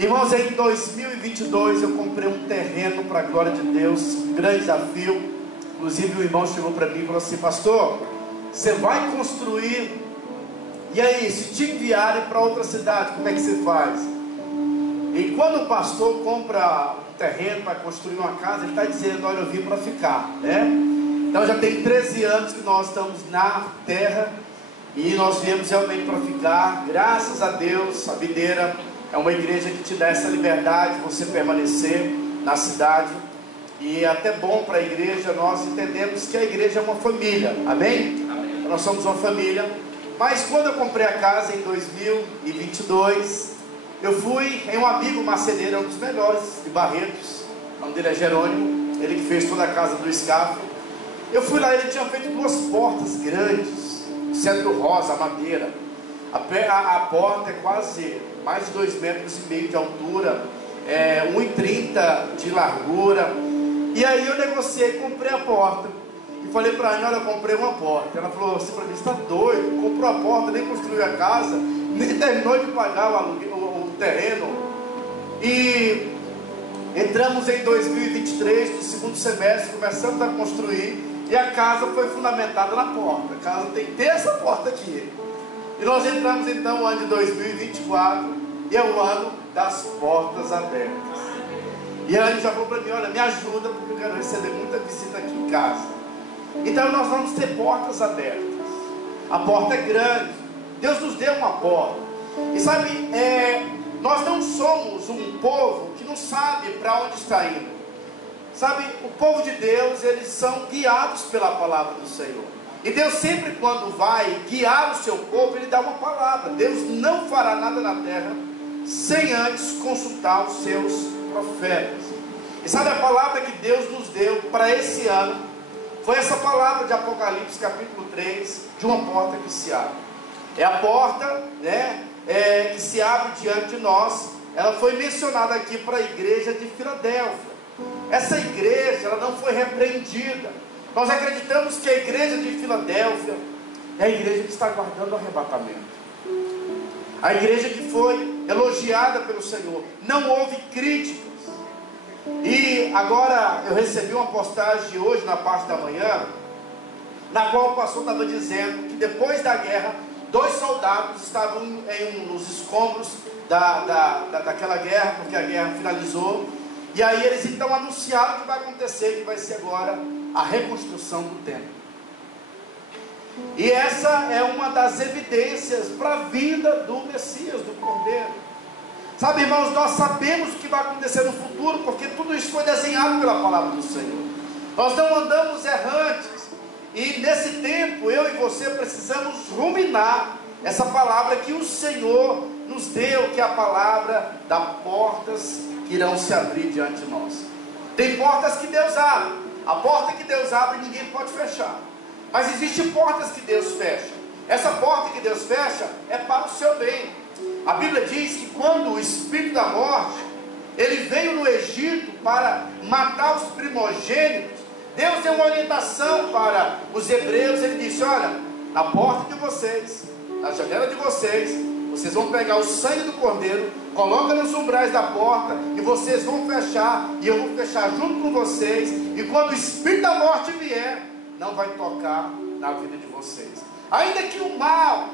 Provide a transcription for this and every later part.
Irmãos, em 2022 eu comprei um terreno para a glória de Deus, um grande desafio. Inclusive o irmão chegou para mim e falou assim: pastor, você vai construir, e aí, se te enviarem para outra cidade, como é que você faz? E quando o pastor compra um terreno para construir uma casa, ele está dizendo: olha, eu vim para ficar, né? Então já tem 13 anos que nós estamos na terra, e nós viemos realmente para ficar. Graças a Deus, a Videira é uma igreja que te dá essa liberdade de você permanecer na cidade. E é até bom para a igreja. Nós entendemos que a igreja é uma família, amém? Amém. Nós somos uma família. Mas quando eu comprei a casa em 2022, eu fui em um amigo marceneiro, um dos melhores de Barretos, o nome dele é Jerônimo, ele que fez toda a casa do escafo. Eu fui lá, ele tinha feito duas portas grandes, cedro rosa, madeira. A porta é quase mais de 2,5 metros de altura, 1,30 de largura. E aí eu negociei, comprei a porta e falei para ela: olha, eu comprei uma porta. Ela falou assim para mim: você está doido? Comprou a porta, nem construiu a casa, nem terminou de pagar o terreno. E entramos em 2023, no segundo semestre, começamos a construir, e a casa foi fundamentada na porta. A casa tem que ter essa porta aqui. E nós entramos então no ano de 2024, e é o ano das portas abertas. E a Anne já falou para mim: olha, me ajuda, porque eu quero receber muita visita aqui em casa. Então nós vamos ter portas abertas. A porta é grande, Deus nos deu uma porta. E sabe, nós não somos um povo que não sabe para onde está indo. Sabe, o povo de Deus, eles são guiados pela palavra do Senhor. E Deus sempre, quando vai guiar o seu povo, Ele dá uma palavra. Deus não fará nada na terra sem antes consultar os seus profetas. E sabe, a palavra que Deus nos deu para esse ano foi essa palavra de Apocalipse capítulo 3, de uma porta que se abre. É a porta, né, que se abre diante de nós. Ela foi mencionada aqui para a igreja de Filadélfia. Essa igreja, ela não foi repreendida. Nós acreditamos que a igreja de Filadélfia é a igreja que está aguardando o arrebatamento. A igreja que foi elogiada pelo Senhor. Não houve críticas. E agora eu recebi uma postagem hoje, na parte da manhã, na qual o pastor estava dizendo que depois da guerra, 2 soldados estavam nos escombros daquela guerra, porque a guerra finalizou. E aí eles então anunciaram o que vai acontecer, que vai ser agora a reconstrução do templo. E essa é uma das evidências para a vinda do Messias, do Cordeiro. Sabe, irmãos, nós sabemos o que vai acontecer no futuro, porque tudo isso foi desenhado pela palavra do Senhor. Nós não andamos errantes. E nesse tempo, eu e você precisamos ruminar essa palavra que o Senhor nos deu, que é a palavra das portas que irão se abrir diante de nós. Tem portas que Deus abre. A porta que Deus abre, ninguém pode fechar. Mas existem portas que Deus fecha. Essa porta que Deus fecha é para o seu bem. A Bíblia diz que quando o espírito da morte, ele veio no Egito para matar os primogênitos, Deus deu uma orientação para os hebreus. Ele disse: olha, na porta de vocês, na janela de vocês, vocês vão pegar o sangue do cordeiro, coloca nos umbrais da porta, e vocês vão fechar, e eu vou fechar junto com vocês, e quando o espírito da morte vier, não vai tocar na vida de vocês. Ainda que o mal,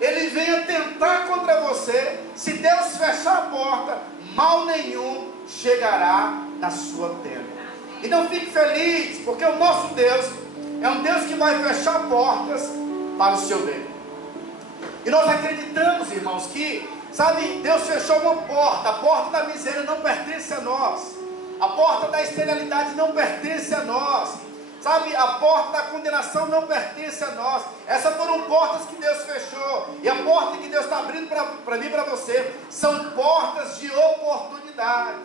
ele venha tentar contra você, se Deus fechar a porta, mal nenhum chegará na sua tenda. Então fique feliz, porque o nosso Deus é um Deus que vai fechar portas para o seu bem. E nós acreditamos, irmãos, que, sabe, Deus fechou uma porta. A porta da miséria não pertence a nós. A porta da esterilidade não pertence a nós. Sabe, a porta da condenação não pertence a nós. Essas foram portas que Deus fechou. E a porta que Deus está abrindo para mim e para você são portas de oportunidade.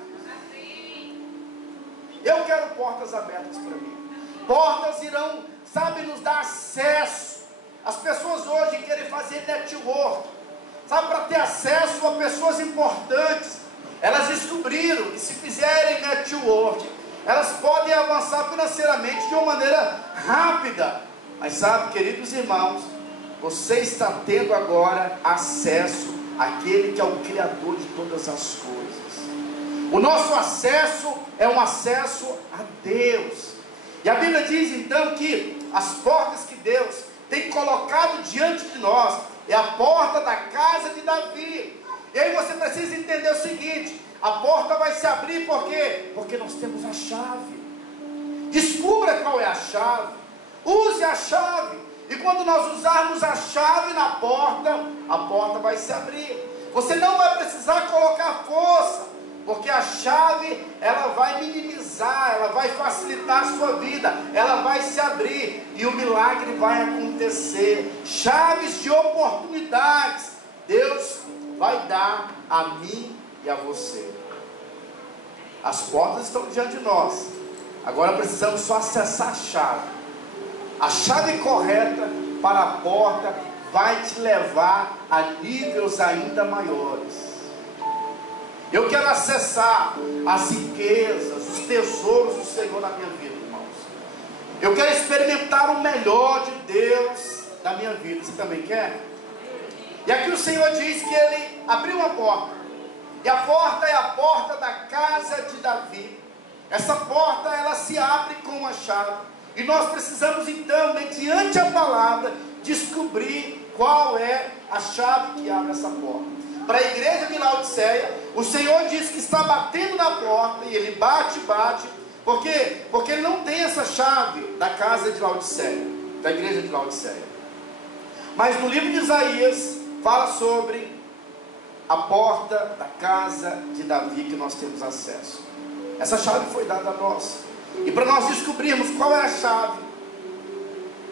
Eu quero portas abertas para mim. Portas irão, sabe, nos dar acesso. As pessoas hoje querem fazer network, sabe, para ter acesso a pessoas importantes. Elas descobriram que se fizerem network, elas podem avançar financeiramente de uma maneira rápida. Mas sabe, queridos irmãos, você está tendo agora acesso aquele que é o Criador de todas as coisas. O nosso acesso é um acesso a Deus. E a Bíblia diz então que as portas que Deus tem colocado diante de nós é a porta da casa de Davi. E aí você precisa entender o seguinte: a porta vai se abrir por quê? Porque nós temos a chave. Descubra qual é a chave, use a chave, e quando nós usarmos a chave na porta, a porta vai se abrir. Você não vai precisar colocar força, porque a chave, ela vai minimizar, ela vai facilitar a sua vida, ela vai se abrir, e o milagre vai acontecer. Chaves de oportunidades, Deus vai dar a mim e a você. As portas estão diante de nós, agora precisamos só acessar a chave. A chave correta para a porta vai te levar a níveis ainda maiores. Eu quero acessar as riquezas, os tesouros do Senhor na minha vida, irmãos. Eu quero experimentar o melhor de Deus na minha vida. Você também quer? E aqui o Senhor diz que Ele abriu uma porta, e a porta é a porta da casa de Davi. Essa porta, ela se abre com uma chave, e nós precisamos então, mediante a palavra, descobrir qual é a chave que abre essa porta. Para a igreja de Laodiceia, o Senhor diz que está batendo na porta, e Ele bate, por quê? Porque Ele não tem essa chave da casa de Laodiceia, da igreja de Laodiceia. Mas no livro de Isaías, fala sobre a porta da casa de Davi que nós temos acesso. Essa chave foi dada a nós, e para nós descobrirmos qual é a chave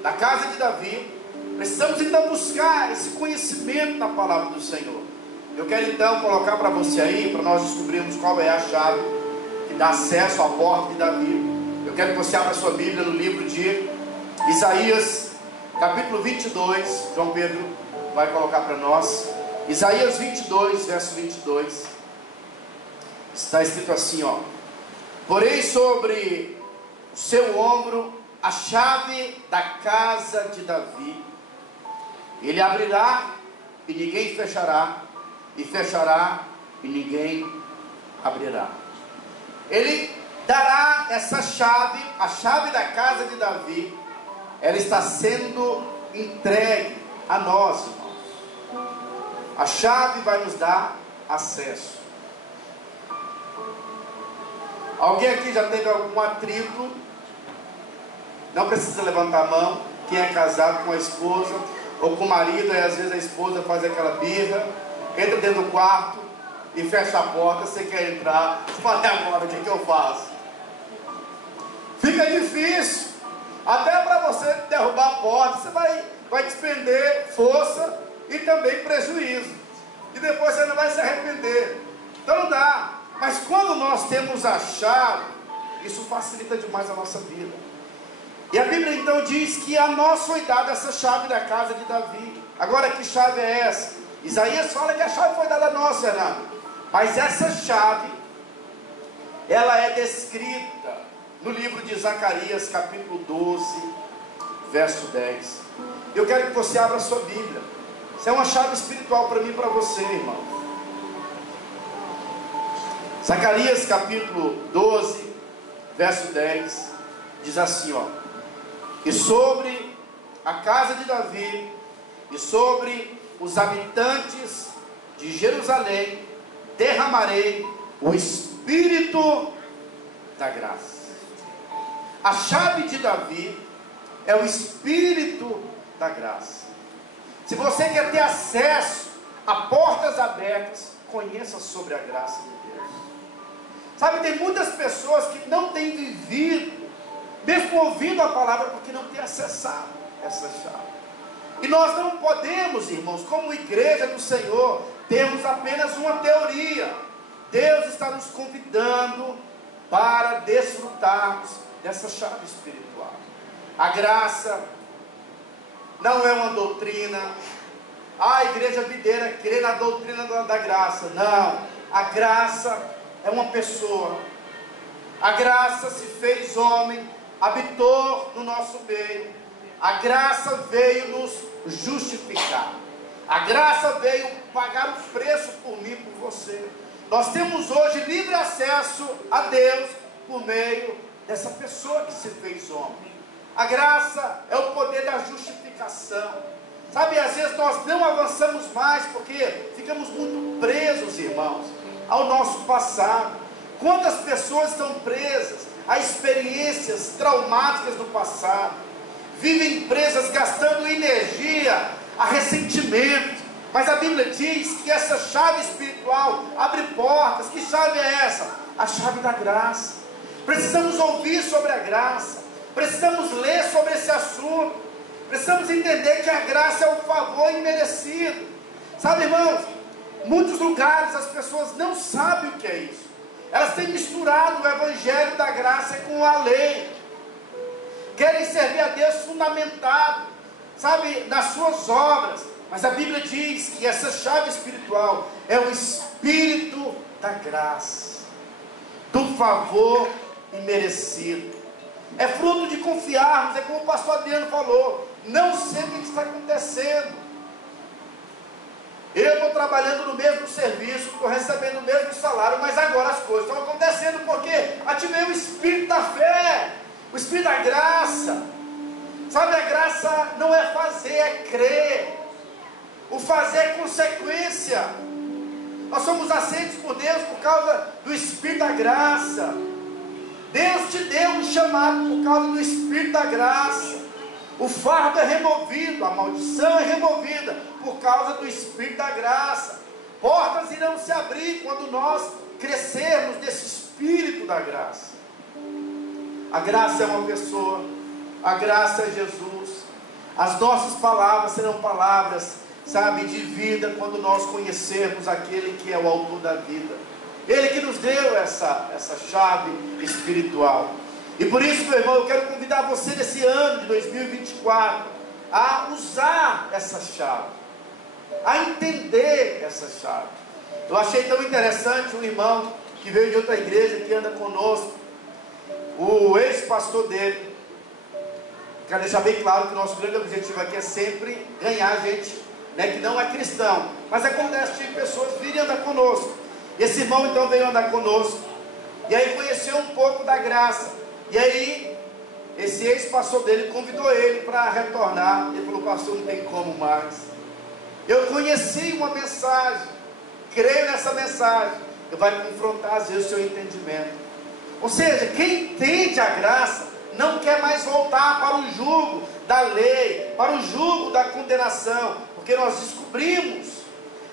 da casa de Davi, precisamos então buscar esse conhecimento na palavra do Senhor. Eu quero então colocar para você aí, para nós descobrirmos qual é a chave que dá acesso à porta de Davi. Eu quero que você abra a sua Bíblia no livro de Isaías, capítulo 22, João Pedro vai colocar para nós. Isaías 22, verso 22, está escrito assim, ó: porém sobre o seu ombro a chave da casa de Davi, ele abrirá e ninguém fechará, e fechará e ninguém abrirá. Ele dará essa chave, a chave da casa de Davi. Ela está sendo entregue a nós, irmãos. A chave vai nos dar acesso. Alguém aqui já teve algum atrito? Não precisa levantar a mão. Quem é casado com a esposa ou com o marido, e às vezes a esposa faz aquela birra, entra dentro do quarto e fecha a porta. Você quer entrar, você fala: agora o que eu faço? Fica difícil. Até para você derrubar a porta, você vai despender força e também prejuízo, e depois você não vai se arrepender. Então não dá. Mas quando nós temos a chave, isso facilita demais a nossa vida. E a Bíblia então diz que a nós foi dada essa chave da casa de Davi. Agora, que chave é essa? Isaías fala que a chave foi dada a nós, Fernando. Mas essa chave, ela é descrita no livro de Zacarias, capítulo 12, verso 10. Eu quero que você abra a sua Bíblia. Isso é uma chave espiritual para mim e para você, irmão. Zacarias capítulo 12, verso 10, diz assim, ó: e sobre a casa de Davi, e sobre os habitantes de Jerusalém, derramarei o Espírito da graça. A chave de Davi é o Espírito da graça. Se você quer ter acesso a portas abertas, conheça sobre a graça de Deus. Sabe, tem muitas pessoas que não têm vivido, mesmo ouvindo a palavra, porque não têm acessado essa chave. E nós não podemos, irmãos, como igreja do Senhor, termos apenas uma teoria. Deus está nos convidando para desfrutarmos dessa chave espiritual. A graça não é uma doutrina. A igreja videira crê na doutrina da graça. Não, a graça é uma pessoa. A graça se fez homem, habitou no nosso meio. A graça veio nos justificar. A graça veio pagar o preço por mim e por você. Nós temos hoje livre acesso a Deus por meio dessa pessoa que se fez homem. A graça é o poder da justificação. Sabe, às vezes nós não avançamos mais porque ficamos muito presos, irmãos, ao nosso passado. Quantas pessoas estão presas a experiências traumáticas do passado, vivem presas gastando energia a ressentimento. Mas a Bíblia diz que essa chave espiritual abre portas. Que chave é essa? A chave da graça. Precisamos ouvir sobre a graça, precisamos ler sobre esse assunto, precisamos entender que a graça é um favor imerecido. Sabe, irmãos, em muitos lugares as pessoas não sabem o que é isso. Elas têm misturado o evangelho da graça com a lei, querem servir a Deus fundamentado, sabe, nas suas obras. Mas a Bíblia diz que essa chave espiritual é o Espírito da graça, do favor imerecido. É fruto de confiarmos, é como o pastor Adriano falou, não sei o que está acontecendo. Eu estou trabalhando no mesmo serviço, estou recebendo o mesmo salário, mas agora as coisas estão acontecendo porque ativei o Espírito da fé, o Espírito da graça. Sabe, a graça não é fazer, é crer. O fazer é consequência. Nós somos aceitos por Deus por causa do Espírito da graça. Deus te deu um chamado por causa do Espírito da graça. O fardo é removido, a maldição é removida por causa do Espírito da graça. Portas irão se abrir quando nós crescermos nesse Espírito da graça. A graça é uma pessoa, a graça é Jesus. As nossas palavras serão palavras, sabe, de vida, quando nós conhecermos aquele que é o autor da vida. Ele que nos deu essa chave espiritual. E por isso, meu irmão, eu quero convidar você nesse ano de 2024 a usar essa chave, a entender essa chave. Eu achei tão interessante um irmão que veio de outra igreja, que anda conosco, o ex-pastor dele. Quero deixar bem claro que o nosso grande objetivo aqui é sempre ganhar gente, né, que não é cristão, mas acontece de pessoas virem andar conosco. Esse irmão então veio andar conosco, e aí conheceu um pouco da graça. E aí, esse ex-pastor dele convidou ele para retornar. Ele falou: pastor, não tem como mais. Eu conheci uma mensagem, creio nessa mensagem, que vai confrontar às vezes o seu entendimento. Ou seja, quem entende a graça não quer mais voltar para o jugo da lei, para o jugo da condenação, porque nós descobrimos,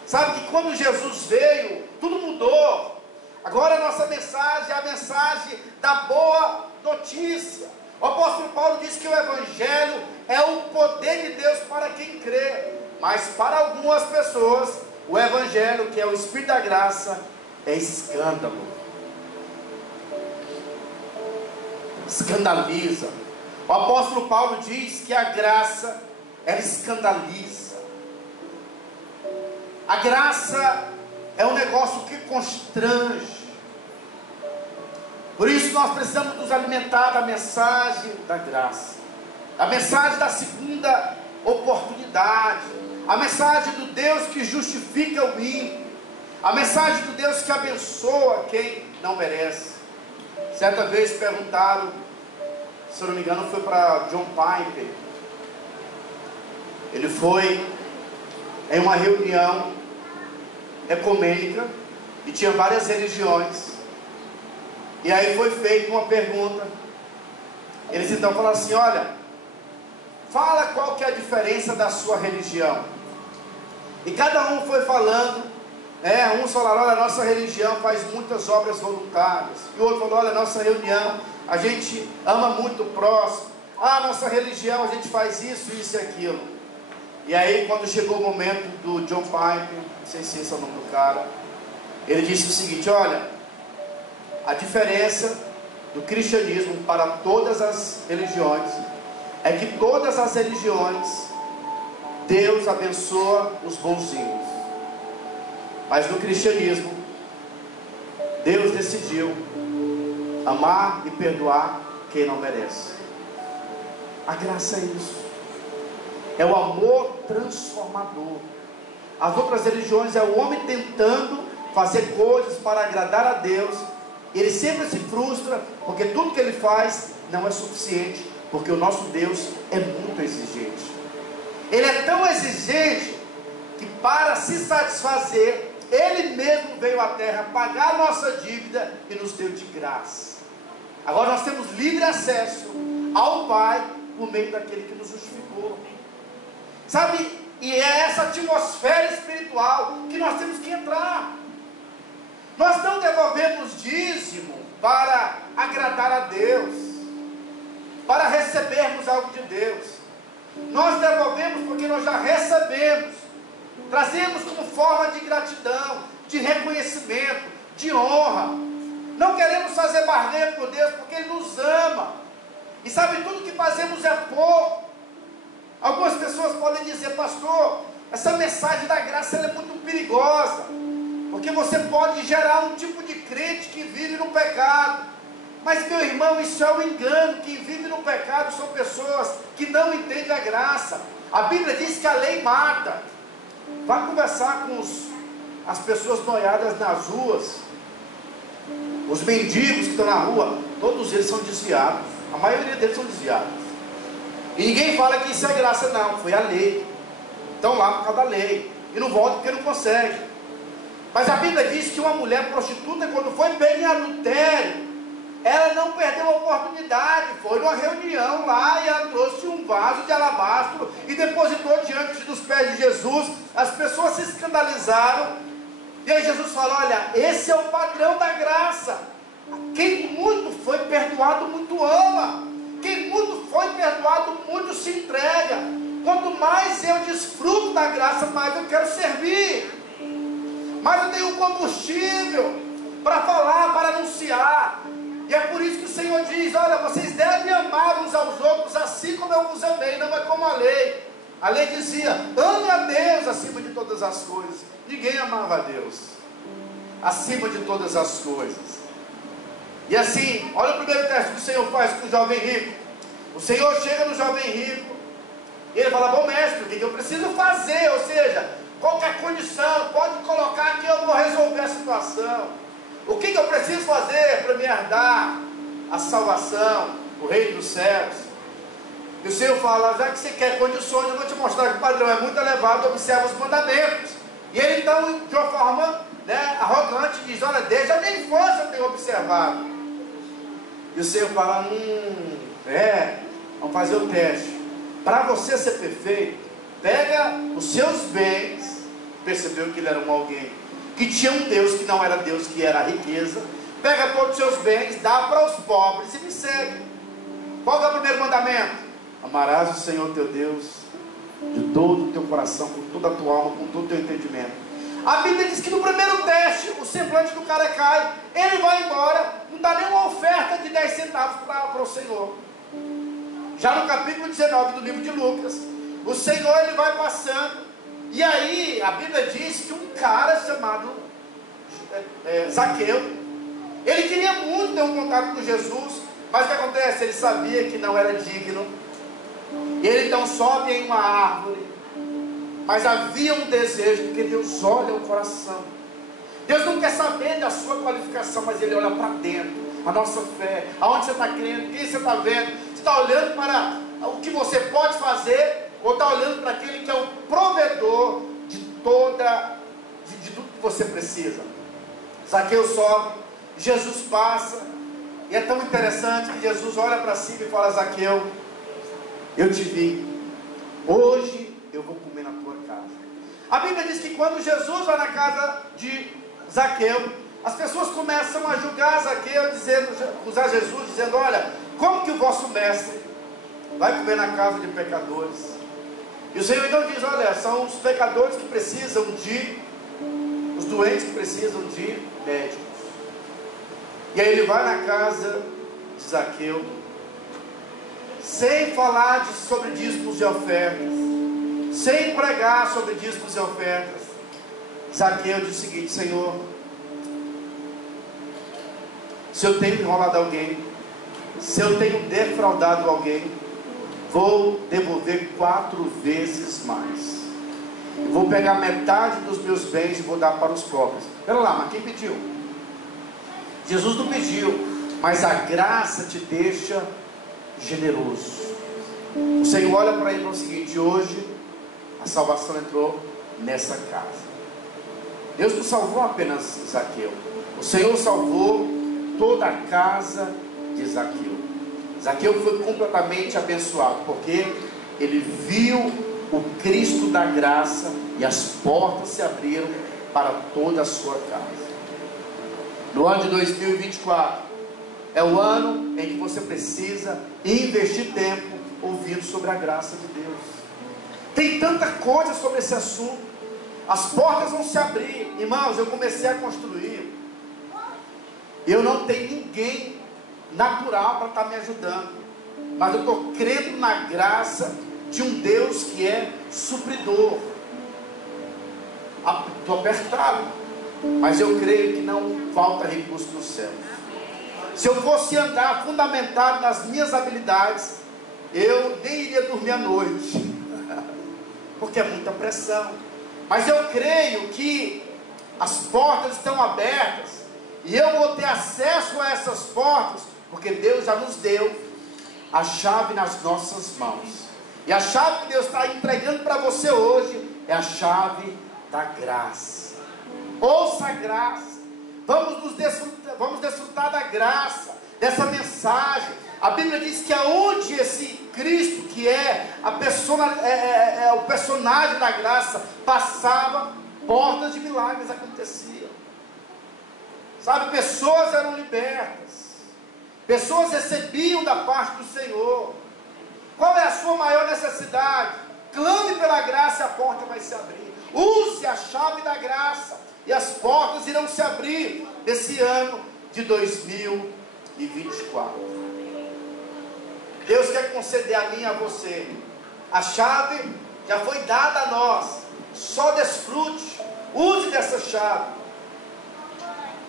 sabe, que quando Jesus veio, tudo mudou. Agora a nossa mensagem é a mensagem da boa notícia. O apóstolo Paulo diz que o evangelho é o poder de Deus para quem crê, mas para algumas pessoas o evangelho, que é o Espírito da graça, é escândalo, escandaliza. O apóstolo Paulo diz que a graça, ela escandaliza. A graça é um negócio que constrange. Por isso nós precisamos nos alimentar da mensagem da graça, a mensagem da segunda oportunidade, a mensagem do Deus que justifica o ímpio, a mensagem do Deus que abençoa quem não merece. Certa vez perguntaram, se eu não me engano foi para John Piper, ele foi em uma reunião ecumênica e tinha várias religiões. E aí foi feita uma pergunta. Eles então falaram assim: olha, fala qual que é a diferença da sua religião. E cada um foi falando, uns falaram: olha, a nossa religião faz muitas obras voluntárias. E o outro falou: olha, a nossa reunião, a gente ama muito o próximo. A nossa religião, a gente faz isso, isso e aquilo. E aí quando chegou o momento do John Piper, não sei se esse é o nome do cara, ele disse o seguinte: olha, a diferença do cristianismo para todas as religiões é que todas as religiões Deus abençoa os bonzinhos, mas no cristianismo Deus decidiu amar e perdoar quem não merece. A graça é isso, é o amor transformador. As outras religiões é o homem tentando fazer coisas para agradar a Deus. Ele sempre se frustra, porque tudo que ele faz não é suficiente, porque o nosso Deus é muito exigente. Ele é tão exigente que, para se satisfazer, Ele mesmo veio à terra pagar a nossa dívida e nos deu de graça. Agora nós temos livre acesso ao Pai por meio daquele que nos justificou. Sabe, e é essa atmosfera espiritual que nós temos que entrar. Nós não devolvemos dízimo para agradar a Deus, para recebermos algo de Deus. Nós devolvemos porque nós já recebemos. Trazemos como forma de gratidão, de reconhecimento, de honra. Não queremos fazer barganha por Deus, porque Ele nos ama. E sabe, tudo que fazemos é pouco. Algumas pessoas podem dizer: pastor, essa mensagem da graça ela é muito perigosa, porque você pode gerar um tipo de crente que vive no pecado. Mas, meu irmão, isso é um engano. Quem vive no pecado são pessoas que não entendem a graça. A Bíblia diz que a lei mata. Vá conversar com as pessoas noiadas nas ruas, os mendigos que estão na rua, todos eles são desviados. A maioria deles são desviados. E ninguém fala que isso é graça, não. Foi a lei. Estão lá por causa da lei. E não voltam porque não conseguem. Mas a Bíblia diz que uma mulher prostituta, quando foi pega em adultério, ela não perdeu a oportunidade. Foi numa reunião lá e ela trouxe um vaso de alabastro e depositou diante dos pés de Jesus. As pessoas se escandalizaram. E aí Jesus falou: olha, esse é o padrão da graça. Quem muito foi perdoado, muito ama. Quem muito foi perdoado, muito se entrega. Quanto mais eu desfruto da graça, mais eu quero servir. Mais eu tenho combustível para falar, para anunciar. E é por isso que o Senhor diz: olha, vocês devem amar uns aos outros assim como eu vos amei. Não é como a lei. A lei dizia: ame a Deus acima de todas as coisas. Ninguém amava a Deus acima de todas as coisas. E assim, olha o primeiro teste que o Senhor faz com o jovem rico. O Senhor chega no jovem rico e ele fala: bom mestre, o que eu preciso fazer? Ou seja, qualquer condição, pode colocar que eu vou resolver a situação. O que eu preciso fazer para me herdar a salvação, o reino dos céus? E o Senhor fala: já que você quer condições, eu vou te mostrar que o padrão é muito elevado, observa os mandamentos. E ele então, de uma forma arrogante, diz: olha, desde a minha infância eu tenho observado. E o Senhor fala: vamos fazer o teste. Para você ser perfeito, pega os seus bens. Percebeu que ele era alguém que tinha um Deus que não era Deus, que era a riqueza. Pega todos os seus bens, dá para os pobres e me segue. Qual é o primeiro mandamento? Amarás o Senhor teu Deus de todo o teu coração, com toda a tua alma, com todo o teu entendimento. A Bíblia diz que no primeiro teste, o semblante do cara cai, ele vai embora, não dá nenhuma oferta de 10 centavos para o Senhor. Já no capítulo 19 do livro de Lucas, o Senhor ele vai passando. E aí a Bíblia diz que um cara chamado Zaqueu, ele queria muito ter um contato com Jesus, mas o que acontece? Ele sabia que não era digno. E ele então sobe em uma árvore, mas havia um desejo, porque Deus olha o coração. Deus não quer saber da sua qualificação, mas Ele olha para dentro, a nossa fé, aonde você está crendo, quem você está vendo. Você está olhando para o que você pode fazer, ou está olhando para aquele que é o provedor de tudo que você precisa. Zaqueu sobe, Jesus passa, e é tão interessante que Jesus olha para cima e fala: Zaqueu, eu te vi, hoje eu vou comer na tua casa. A Bíblia diz que quando Jesus vai na casa de Zaqueu, as pessoas começam a julgar Zaqueu, usar Jesus, dizendo: olha, como que o vosso mestre vai comer na casa de pecadores? E o Senhor então diz: olha, são os pecadores que precisam os doentes que precisam de médicos. E aí ele vai na casa de Zaqueu, sem falar sobre dízimos e ofertas, sem pregar sobre dízimos e ofertas. Zaqueu diz o seguinte: Senhor, se eu tenho enrolado alguém, se eu tenho defraudado alguém, vou devolver 4 vezes mais. vou pegar metade dos meus bens e vou dar para os pobres. Pera lá, mas quem pediu? Jesus não pediu, mas a graça te deixa generoso. O Senhor olha para ele e fala o seguinte: hoje a salvação entrou nessa casa. Deus não salvou apenas Zaqueu, o Senhor salvou toda a casa de Zaqueu. Zaqueu foi completamente abençoado, porque ele viu o Cristo da graça e as portas se abriram para toda a sua casa. No ano de 2024 é o ano em que você precisa investir tempo ouvindo sobre a graça de Deus. Tem tanta coisa sobre esse assunto. As portas vão se abrir. Irmãos, eu comecei a construir. Eu não tenho ninguém natural para estar me ajudando, mas eu estou crendo na graça de um Deus que é supridor. Estou apertado, mas eu creio que não falta recurso no céu. Se eu fosse andar fundamentado nas minhas habilidades, eu nem iria dormir à noite, porque é muita pressão. Mas eu creio que as portas estão abertas, e eu vou ter acesso a essas portas, porque Deus já nos deu a chave nas nossas mãos. E a chave que Deus está entregando para você hoje é a chave da graça. Ouça a graça. Vamos desfrutar da graça, dessa mensagem. A Bíblia diz que aonde esse Cristo, que é o personagem da graça, passava, portas de milagres aconteciam. Sabe, pessoas eram libertas, pessoas recebiam da parte do Senhor. Qual é a sua maior necessidade? Clame pela graça e a porta vai se abrir. Use a chave da graça e as portas irão se abrir nesse ano de 2024. Deus quer conceder a mim e a você. A chave já foi dada a nós. Só desfrute, use dessa chave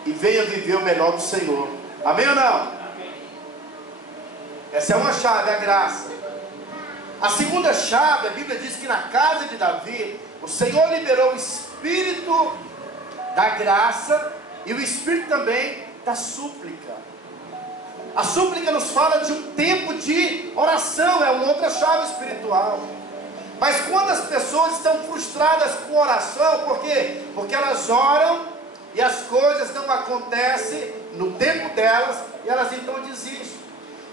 e venha viver o melhor do Senhor. Amém ou não? Essa é uma chave, a graça. A segunda chave, a Bíblia diz que na casa de Davi, o Senhor liberou o Espírito da graça e o Espírito também da súplica. A súplica nos fala de um tempo de oração, é uma outra chave espiritual. Mas quando as pessoas estão frustradas com oração, por quê? Porque elas oram e as coisas não acontecem no tempo delas, e elas então desistem.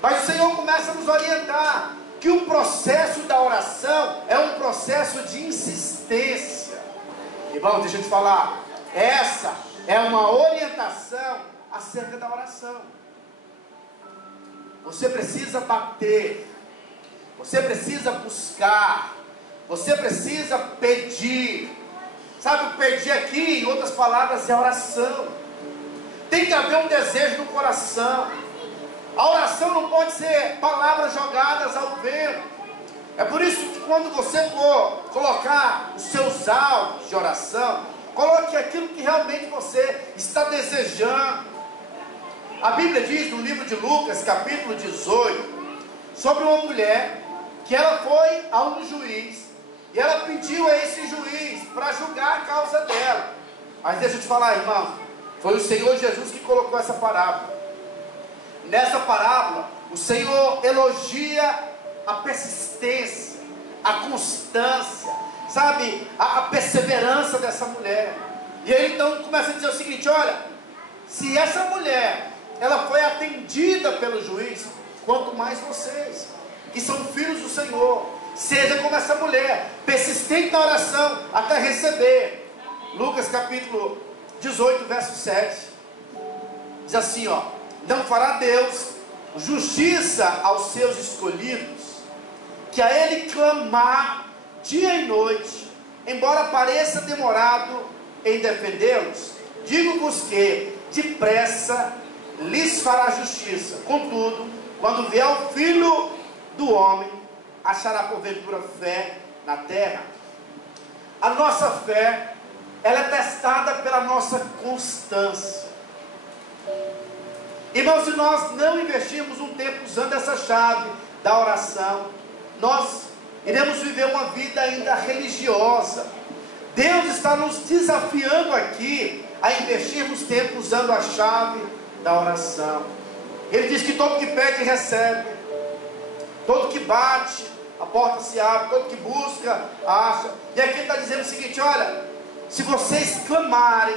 Mas o Senhor começa a nos orientar que o processo da oração é um processo de insistência. Irmão, deixa eu te falar, essa é uma orientação acerca da oração. Você precisa bater, você precisa buscar, você precisa pedir. Sabe, o pedir aqui, em outras palavras, é oração. Tem que haver um desejo no coração. A oração não pode ser palavras jogadas ao vento. É por isso que quando você for colocar os seus áudios de oração, coloque aquilo que realmente você está desejando. A Bíblia diz no livro de Lucas, capítulo 18, sobre uma mulher que ela foi a um juiz, e ela pediu a esse juiz para julgar a causa dela. Mas deixa eu te falar, irmão, foi o Senhor Jesus que colocou essa parábola. Nessa parábola, o Senhor elogia a persistência, a constância, sabe, a perseverança dessa mulher. E ele então começa a dizer o seguinte: olha, se essa mulher, ela foi atendida pelo juiz, quanto mais vocês, que são filhos do Senhor, seja como essa mulher, persistente na oração, até receber. Lucas capítulo 18, verso 7, diz assim, ó: não fará Deus justiça aos seus escolhidos, que a Ele clamar dia e noite, embora pareça demorado em defendê-los? Digo-vos que depressa lhes fará justiça. Contudo, quando vier o Filho do Homem, achará porventura fé na terra? A nossa fé, ela é testada pela nossa constância. Irmãos, se nós não investirmos um tempo usando essa chave da oração, nós iremos viver uma vida ainda religiosa, Deus está nos desafiando aqui a investirmos tempo usando a chave da oração. Ele diz que todo que pede recebe, todo que bate, a porta se abre, todo que busca, acha. E aqui ele está dizendo o seguinte: olha, se vocês clamarem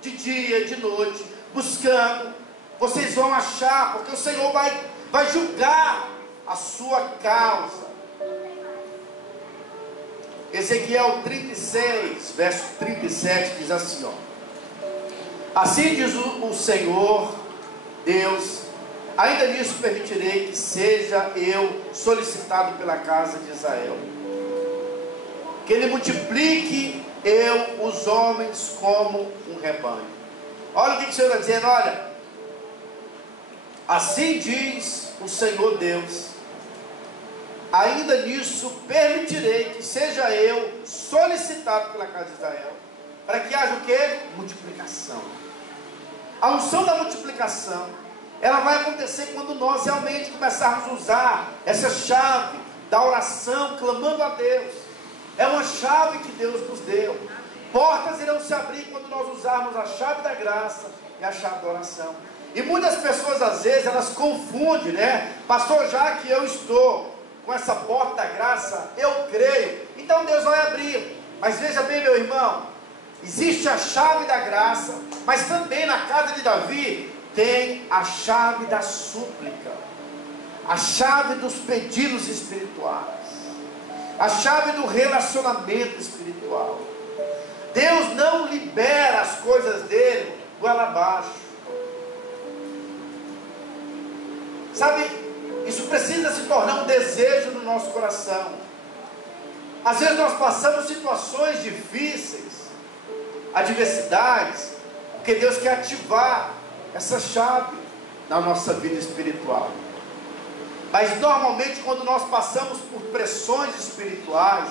de dia e de noite, buscando, vocês vão achar, porque o Senhor vai julgar a sua causa. Ezequiel 36, verso 37 diz assim, ó: assim diz o Senhor Deus, ainda nisso permitirei que seja eu solicitado pela casa de Israel, que ele multiplique eu os homens como um rebanho. Olha o que o Senhor está dizendo: olha, assim diz o Senhor Deus, ainda nisso permitirei que seja eu solicitado pela casa de Israel, para que haja o que? Multiplicação. A unção da multiplicação, ela vai acontecer quando nós realmente começarmos a usar essa chave da oração, clamando a Deus. É uma chave que Deus nos deu. Portas irão se abrir quando nós usarmos a chave da graça e a chave da oração. E muitas pessoas às vezes elas confundem, né? Pastor, já que eu estou com essa porta da graça, eu creio, então Deus vai abrir. Mas veja bem, meu irmão, existe a chave da graça, mas também na casa de Davi tem a chave da súplica, a chave dos pedidos espirituais, a chave do relacionamento espiritual. Deus não libera as coisas dele goela abaixo. Sabe, isso precisa se tornar um desejo no nosso coração. Às vezes nós passamos situações difíceis, adversidades, porque Deus quer ativar essa chave na nossa vida espiritual. Mas normalmente quando nós passamos por pressões espirituais,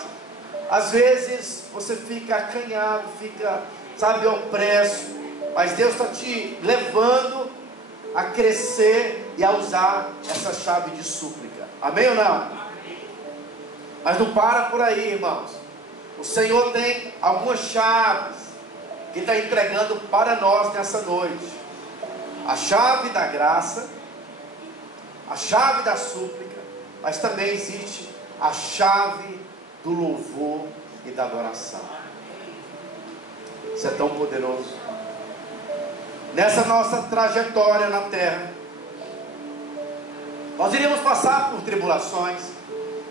às vezes você fica acanhado, fica, sabe, opresso. Mas Deus está te levando a crescer e a usar essa chave de súplica. Amém ou não? Mas não para por aí, irmãos. O Senhor tem algumas chaves que está entregando para nós nessa noite: a chave da graça, a chave da súplica, mas também existe a chave do louvor e da adoração. Isso é tão poderoso. Nessa nossa trajetória na terra, nós iremos passar por tribulações,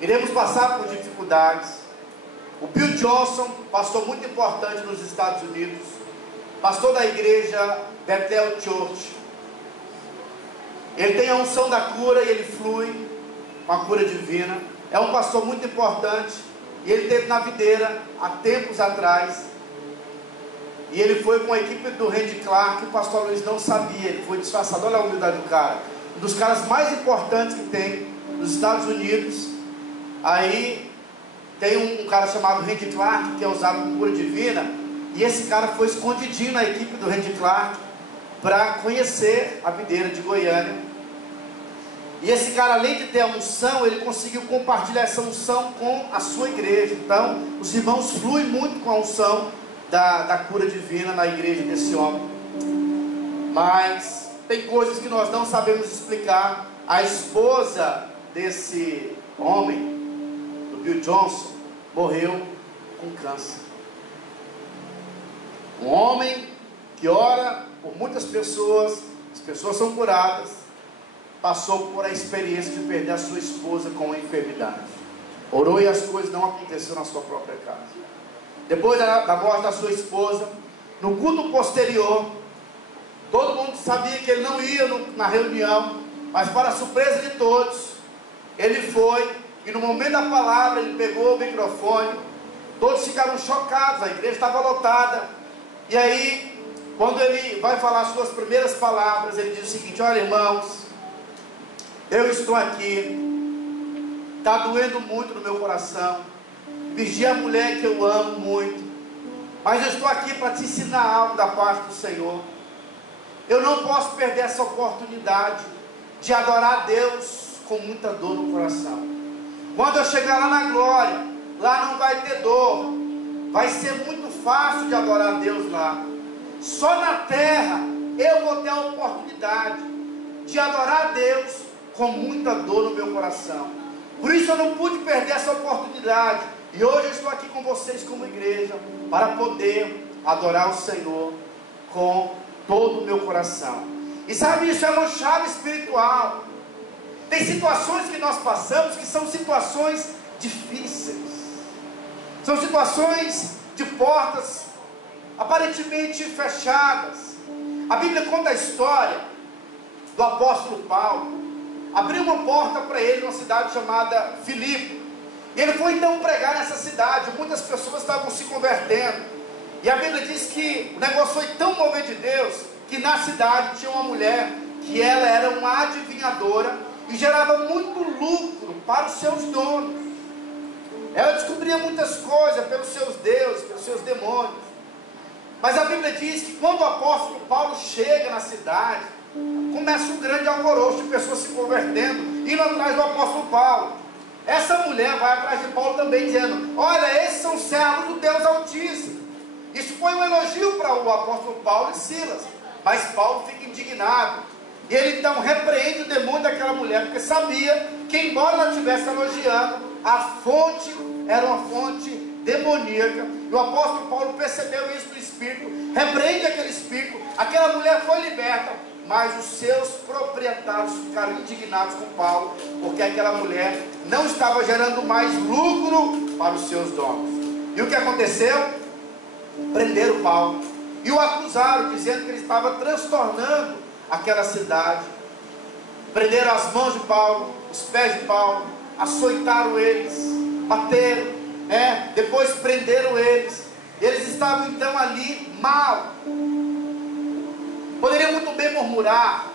iremos passar por dificuldades. O Bill Johnson, pastor muito importante nos Estados Unidos, pastor da igreja Bethel Church, ele tem a unção da cura e ele flui com a cura divina. É um pastor muito importante e ele esteve na videira há tempos atrás. E ele foi com a equipe do Randy Clark, que o pastor Luiz não sabia, ele foi disfarçado. Olha a humildade do cara, um dos caras mais importantes que tem nos Estados Unidos. Aí tem um cara chamado Randy Clark, que é usado com cura divina, e esse cara foi escondidinho na equipe do Randy Clark para conhecer a videira de Goiânia. E esse cara, além de ter a unção, ele conseguiu compartilhar essa unção com a sua igreja. Então os irmãos fluem muito com a unção da cura divina na igreja desse homem. Mas tem coisas que nós não sabemos explicar. A esposa desse homem, do Bill Johnson, morreu com câncer. Um homem que ora por muitas pessoas, as pessoas são curadas, passou por a experiência de perder a sua esposa com uma enfermidade. Orou e as coisas não aconteceram na sua própria casa. Depois da morte da sua esposa, no culto posterior, todo mundo sabia que ele não ia na reunião, mas para a surpresa de todos, ele foi, e no momento da palavra, ele pegou o microfone, todos ficaram chocados, a igreja estava lotada, e aí, quando ele vai falar as suas primeiras palavras, ele diz o seguinte: olha, irmãos, eu estou aqui, está doendo muito no meu coração, perdi a mulher que eu amo muito, mas eu estou aqui para te ensinar algo da parte do Senhor. Eu não posso perder essa oportunidade de adorar a Deus com muita dor no coração. Quando eu chegar lá na glória, lá não vai ter dor, vai ser muito fácil de adorar a Deus lá. Só na terra eu vou ter a oportunidade de adorar a Deus com muita dor no meu coração. Por isso eu não pude perder essa oportunidade. E hoje eu estou aqui com vocês como igreja para poder adorar o Senhor com todo o meu coração. E sabe, isso é uma chave espiritual. Tem situações que nós passamos que são situações difíceis. São situações de portas aparentemente fechadas. A Bíblia conta a história do apóstolo Paulo. Abriu uma porta para ele numa cidade chamada Filipe. E ele foi então pregar nessa cidade. Muitas pessoas estavam se convertendo. E a Bíblia diz que o negócio foi tão movido de Deus, que na cidade tinha uma mulher, que ela era uma adivinhadora, e gerava muito lucro para os seus donos. Ela descobria muitas coisas pelos seus deuses, pelos seus demônios. Mas a Bíblia diz que quando o apóstolo Paulo chega na cidade, começa um grande alvoroço de pessoas se convertendo, indo atrás do apóstolo Paulo. Essa mulher vai atrás de Paulo também, dizendo: olha, esses são servos do Deus Altíssimo. Isso foi um elogio para o apóstolo Paulo e Silas. Mas Paulo fica indignado. E ele então repreende o demônio daquela mulher, porque sabia que, embora ela estivesse elogiando, a fonte era uma fonte demoníaca. E o apóstolo Paulo percebeu isso no espírito, repreende aquele espírito. Aquela mulher foi liberta, mas os seus proprietários ficaram indignados com Paulo, porque aquela mulher não estava gerando mais lucro para os seus donos. E o que aconteceu? Prenderam Paulo e o acusaram, dizendo que ele estava transtornando aquela cidade. Prenderam as mãos de Paulo, os pés de Paulo, açoitaram eles, bateram, depois prenderam eles. Eles estavam então ali mal. Poderiam muito bem murmurar,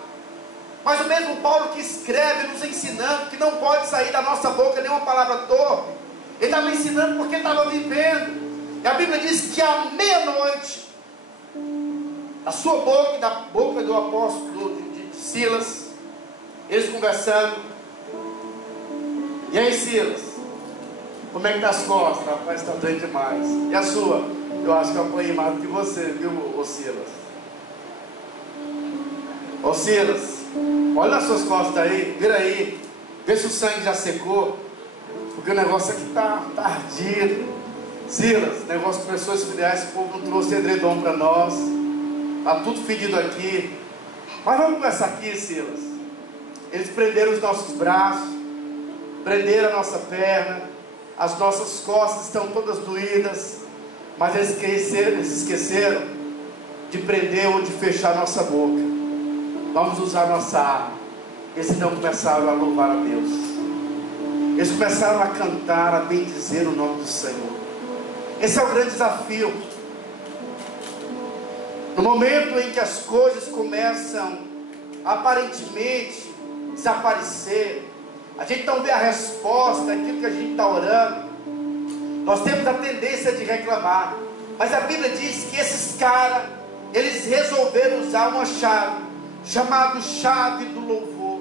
mas o mesmo Paulo que escreve nos ensinando que não pode sair da nossa boca nenhuma palavra torpe, ele estava ensinando porque ele estava vivendo. E a Bíblia diz que à meia-noite, da sua boca e da boca do apóstolo de Silas, eles conversando: e aí, Silas, como é que tá as costas? Rapaz, está doendo demais. E a sua? Eu acho que eu apanhei mais do que você, viu, ô Silas? Ô Silas, olha nas suas costas aí, vira aí, vê se o sangue já secou, porque o negócio aqui tá ardido. Silas, o negócio começou a esfriar, esse povo não trouxe edredom para nós, está tudo fedido aqui. Mas vamos conversar aqui, Silas. Eles prenderam os nossos braços, prenderam a nossa perna, as nossas costas estão todas doídas, mas eles esqueceram de prender ou de fechar a nossa boca. Vamos usar a nossa arma. Eles então começaram a louvar a Deus. Eles começaram a cantar, a bendizer o nome do Senhor. Esse é o grande desafio. No momento em que as coisas começam a aparentemente desaparecer, a gente não vê a resposta daquilo que a gente está orando, nós temos a tendência de reclamar. Mas a Bíblia diz que esses caras, eles resolveram usar uma chave, chamada chave do louvor.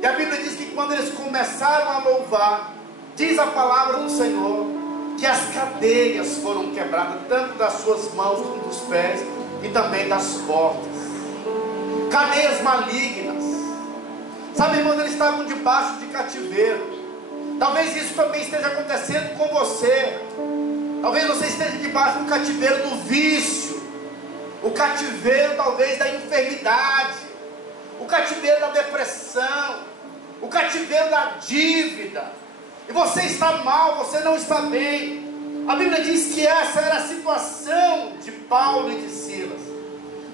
E a Bíblia diz que quando eles começaram a louvar, diz a palavra do Senhor, que as cadeias foram quebradas, tanto das suas mãos como dos pés, e também das portas. Cadeias malignas. Sabe, irmãos, eles estavam debaixo de cativeiro. Talvez isso também esteja acontecendo com você. Talvez você esteja debaixo do cativeiro do vício, o cativeiro talvez da enfermidade, o cativeiro da depressão, o cativeiro da dívida. E você está mal, você não está bem. A Bíblia diz que essa era a situação de Paulo e de Silas.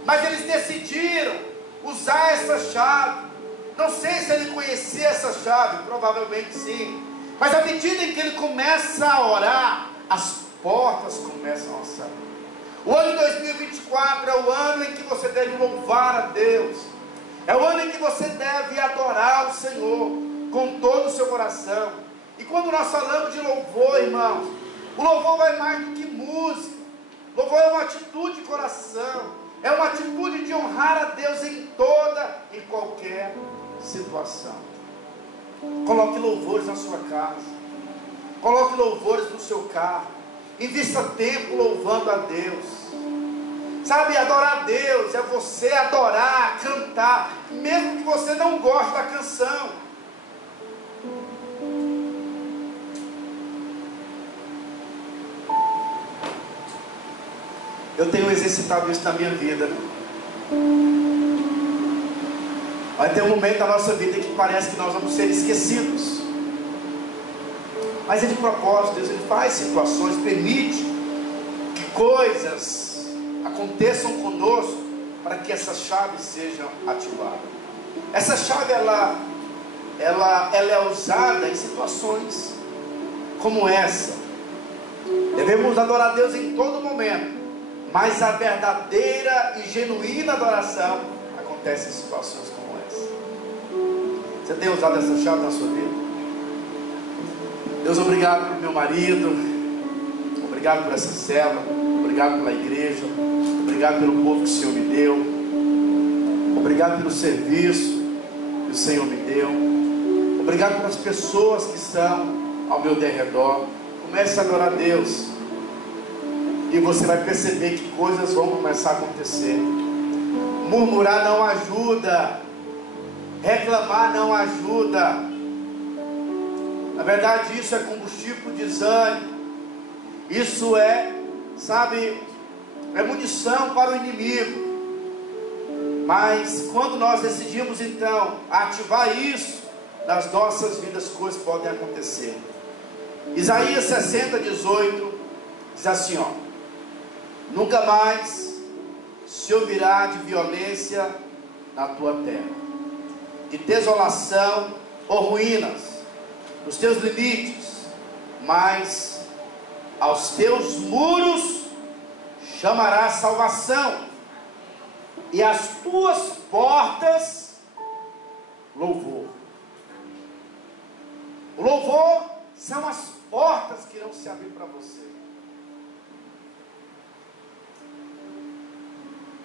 Mas eles decidiram usar essa chave. Não sei se ele conhecia essa chave, provavelmente sim. Mas à medida em que ele começa a orar, as portas começam a se abrir. O ano de 2024 é o ano em que você deve louvar a Deus. É o ano em que você deve adorar o Senhor com todo o seu coração. E quando nós falamos de louvor, irmãos, o louvor vai mais do que música. Louvor é uma atitude de coração, é uma atitude de honrar a Deus em toda e qualquer situação. Coloque louvores na sua casa, coloque louvores no seu carro, Invista tempo louvando a Deus. Sabe, adorar a Deus é você adorar, cantar, mesmo que você não goste da canção. Eu tenho exercitado isso na minha vida. Vai ter um momento da nossa vida que parece que nós vamos ser esquecidos. Mas é de propósito, Deus ele faz situações, permite que coisas aconteçam conosco para que essa chave seja ativada. Essa chave ela é usada em situações como essa. Devemos adorar a Deus em todo momento, mas a verdadeira e genuína adoração acontece em situações como essa. Você tem usado essa chave na sua vida? Deus, obrigado pelo meu marido, obrigado por essa célula, obrigado pela igreja, obrigado pelo povo que o Senhor me deu, obrigado pelo serviço que o Senhor me deu, obrigado pelas pessoas que estão ao meu derredor. Comece a adorar a Deus e você vai perceber que coisas vão começar a acontecer. Murmurar não ajuda, reclamar não ajuda. Na verdade, isso é combustível de desânimo. Isso é, sabe, é munição para o inimigo. Mas quando nós decidimos então ativar isso nas nossas vidas, coisas podem acontecer. Isaías 60:18 diz assim, ó: nunca mais se ouvirá de violência na tua terra, de desolação ou ruínas nos teus limites, mas aos teus muros chamará salvação, e às tuas portas louvor. O louvor são as portas que irão se abrir para você.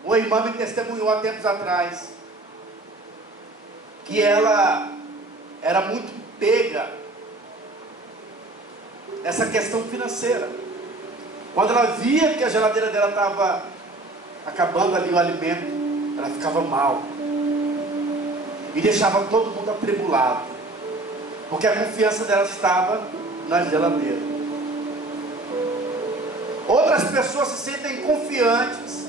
Uma irmã me testemunhou há tempos atrás que ela era muito pega nessa questão financeira. Quando ela via que a geladeira dela estava acabando ali o alimento, ela ficava mal e deixava todo mundo atribulado, porque a confiança dela estava na geladeira. Outras pessoas se sentem confiantes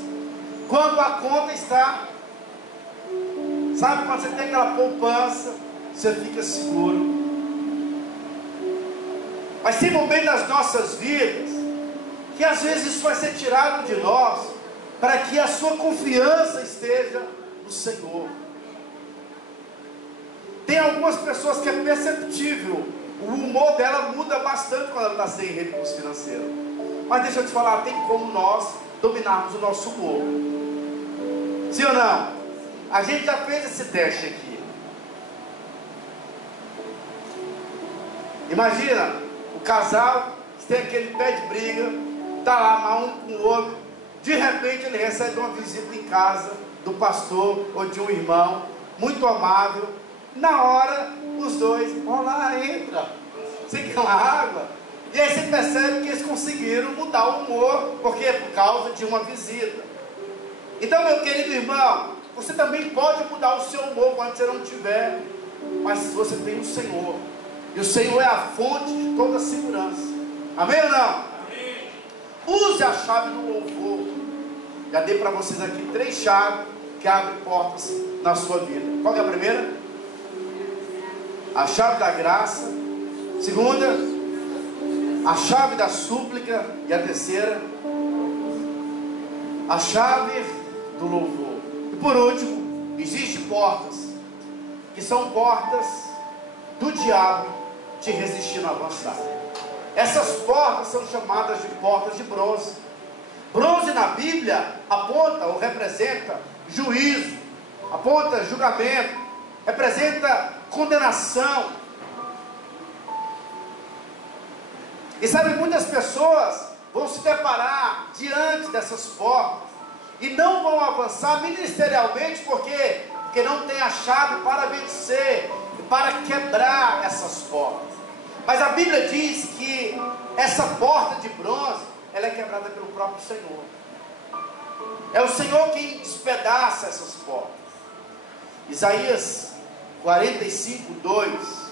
quando a conta está, sabe, quando você tem aquela poupança, você fica seguro. Mas tem momentos das nossas vidas que às vezes isso vai ser tirado de nós, para que a sua confiança esteja no Senhor. Tem algumas pessoas que é perceptível, o humor dela muda bastante quando ela está sem recurso financeiro. Mas deixa eu te falar, tem como nós dominarmos o nosso humor. Sim ou não? A gente já fez esse teste aqui. Imagina o casal que tem aquele pé de briga, está lá um com o outro, de repente ele recebe uma visita em casa do pastor ou de um irmão, muito amável. Na hora, os dois vão lá, entra, você quer uma água? E aí você percebe que eles conseguiram mudar o humor, porque é por causa de uma visita. Então, meu querido irmão, você também pode mudar o seu humor quando você não tiver, mas se você tem o Senhor, e o Senhor é a fonte de toda a segurança. Amém ou não? Amém. Use a chave do louvor. Já dei para vocês aqui 3 chaves que abrem portas na sua vida. Qual é a primeira? A chave da graça. Segunda, a chave da súplica. E a terceira, a chave do louvor. E por último, existem portas que são portas do diabo te resistindo a avançar. Essas portas são chamadas de portas de bronze. Bronze na Bíblia aponta ou representa juízo, aponta julgamento, representa condenação. E sabe, muitas pessoas vão se deparar diante dessas portas e não vão avançar ministerialmente, porque não tem a chave para vencer, para quebrar essas portas. Mas a Bíblia diz que essa porta de bronze ela é quebrada pelo próprio Senhor. É o Senhor quem despedaça essas portas. Isaías 45:2.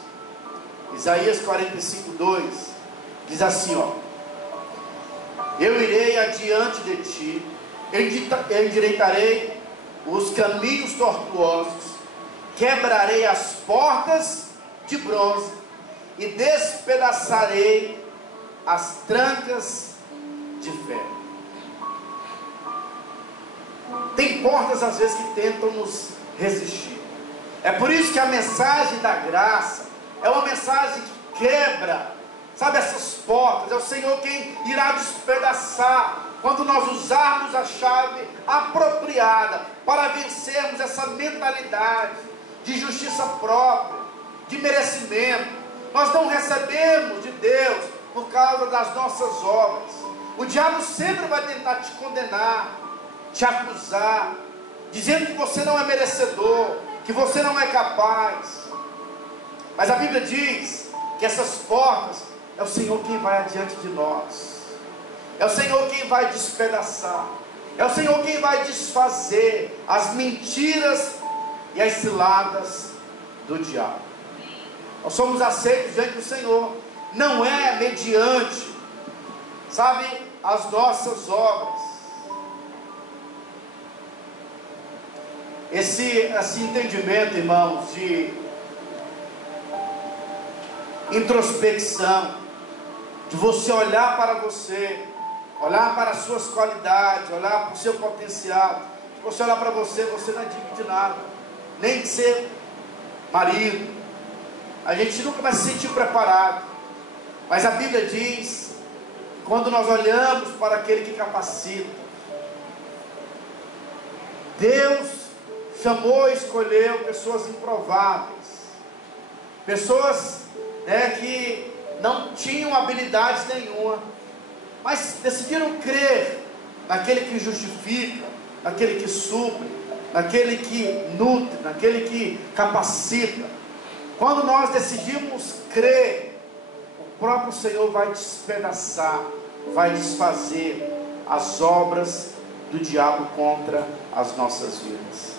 Isaías 45:2 diz assim, ó: eu irei adiante de ti, endireitarei os caminhos tortuosos, quebrarei as portas de bronze e despedaçarei as trancas de ferro. Tem portas às vezes que tentam nos resistir. É por isso que a mensagem da graça é uma mensagem que quebra, sabe, essas portas. É o Senhor quem irá despedaçar quando nós usarmos a chave apropriada para vencermos essa mentalidade de justiça própria, de merecimento. Nós não recebemos de Deus por causa das nossas obras. O diabo sempre vai tentar te condenar, te acusar, dizendo que você não é merecedor, que você não é capaz. Mas a Bíblia diz que essas portas é o Senhor quem vai adiante de nós. É o Senhor quem vai despedaçar. É o Senhor quem vai desfazer as mentiras e as ciladas do diabo. Nós somos aceitos diante do Senhor, não é mediante, sabe, as nossas obras. Esse entendimento, irmãos, de introspecção, de você olhar para você, olhar para as suas qualidades, olhar para o seu potencial. Se você olhar para você, você não é digno de nada, nem de ser marido. A gente nunca vai se sentir preparado. Mas a Bíblia diz, quando nós olhamos para aquele que capacita, Deus chamou e escolheu pessoas improváveis, pessoas que não tinham habilidades nenhuma, mas decidiram crer naquele que justifica, naquele que supre, naquele que nutre, naquele que capacita. Quando nós decidimos crer, o próprio Senhor vai despedaçar, vai desfazer as obras do diabo contra as nossas vidas.